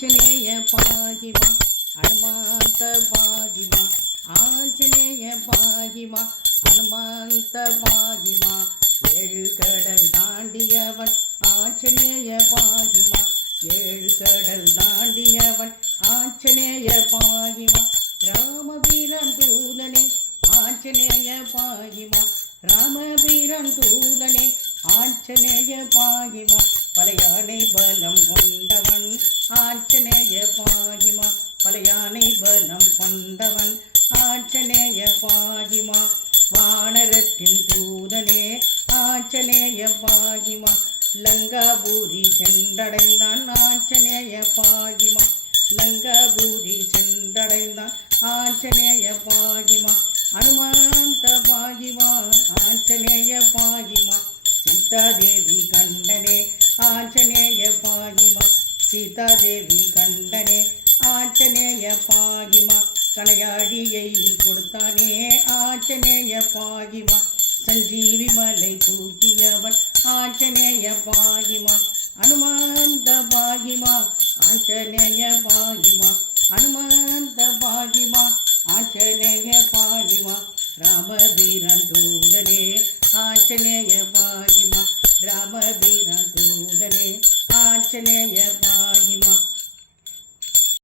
ஆஞ்சநேய பாகிமா ஹனுமந்த பாகிமா ஆஞ்சநேய பாகிமா ஹனுமந்த பாகிமா ஏழு கடல் தாண்டியவன் ஆஞ்சநேய பாகிமா ஏழு கடல் தாண்டியவன் ஆஞ்சநேய பாகிமா ராமவீரன் தூதனே ஆஞ்சநேய பாகிமா ராமவீரன் தூதனே ஆஞ்சநேய பாகிமா பலையானை பலம் கொண்டவன் ஆஞ்சநேய பாகிமா பலையானை பலம் கொண்டவன் ஆஞ்சநேய பாகிமா வானரத்தின் தூதனே ஆஞ்சநேய பாகிமா லங்காபூரி சென்றடைந்தான் ஆஞ்சநேய பாகிமா லங்காபூரி சென்றடைந்தான் ஆஞ்சநேய பாகிமா ஹனுமந்த பாகிமா ஆஞ்சநேய பாகிமா சீதாதேவி கண்டனே ஆஞ்சநேய பாகிமா சீதாதேவி கண்டனே ஆஞ்சநேய பாகிமா கலையாடியை கொடுத்தானே ஆஞ்சநேய பாகிமா சஞ்சீவி மலை தூக்கியவன் ஆஞ்சநேய பாகிமா ஹனுமந்த பாகிமா ஆஞ்சநேய பாகிமா ஹனுமந்த பாகிமா ஆஞ்சநேய பாகிமா ராமவீரன்